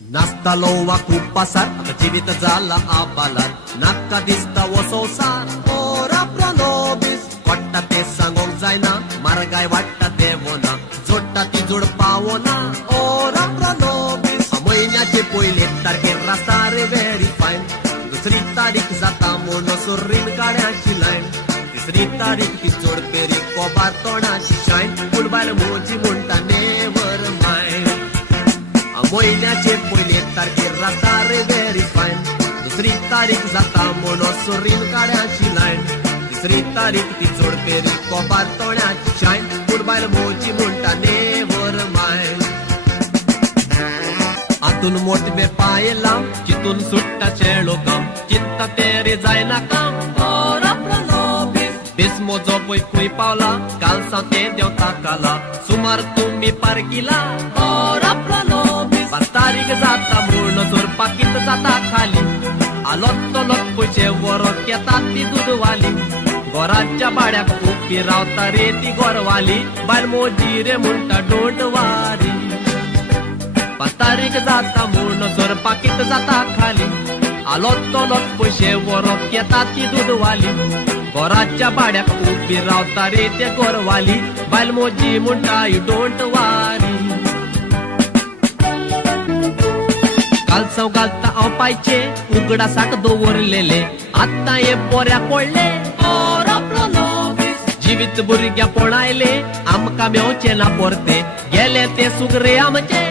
नाचतालो वा खूप पासार जिवीत जाला आबालार नाका दिसता वो संसार ओरा प्रणोबिस वाटता ते सांगोंक जायना मार्गाय वाटता देवना जोडटा ती जोड पावना ओरा प्रणोबिस म्हयन्याचे पयले तारखेर आसता रे व्हेरी फायन दुसरी तारीख जाता म्हूण सोरीन गाड्याची लायन तिसरी तारीख ती जोड पेरी कोबार तोंडाची शायन पूण बायल मोजी म्हणटा नेवर मायन म्हयन्याचे पयले तारखेर आसता रे व्हेरी फायन दुसरी तारीख जाता म्हूण सोरीन गाड्याची लायन तिसरी तारीख ती जोड पेरी कोबार तोंडाची शायन पूण बायल मोजी म्हणटा नेवर मायन आतून मोठे पाय लांब चितून सुट्टा चेडो काम चिंता तेरे जायना काम बेस मोजो पळय खंय पावला काल साव ते देंवता काला सुमार तुमी पारकिला पांच तारीख जाता म्हूण जोरपा कित जाता खाली आलोत चलोत पयशे व्हरोत येतात ती दूदवाली घराच्या भाड्याक उबी रावता रे ती गोरवाली बायल मोजी रे म्हणटा डोंट वारी पांच तारीख जाता म्हूण जोरपा कित जाता खाली आलोत चलोत पयशे व्हरोत येतात ती दूदवाली घराच्या भाड्याक उबी रावता रे ते गोरवाली बायल मोजी म्हणटा यू डोंट वारी कालसाव घालता हांव पायचे उगडासाक दवरलेले आत्ता हे बोऱ्या पडले जिवीत भुरग्या पळायले आमकां मेवचे ना परते गेले ते सुगरे आमचे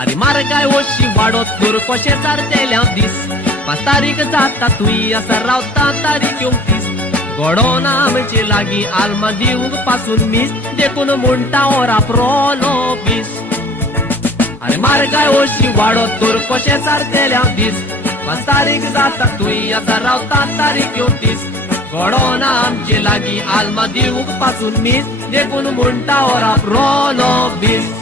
आरे मारगाय वशी वाडोत दूर कशें जारतेल्या दीस पांच तारीख जाता तुई आसा रावता तारीख 29 घडोना आमचे लागीं आल्मा दिवंक पासून मीस देखून म्हणटा ओरा प्रोनो बीस आरे मारगाय वशी वाडोत दूर कशें जारतेल्या दीस पांच तारीख जाता तुई आसा रावता तारीख 29 घडोना आमचे लागीं आल्मा दिवंक पासून मीस देखून म्हणटा ओरा प्रोनो बीस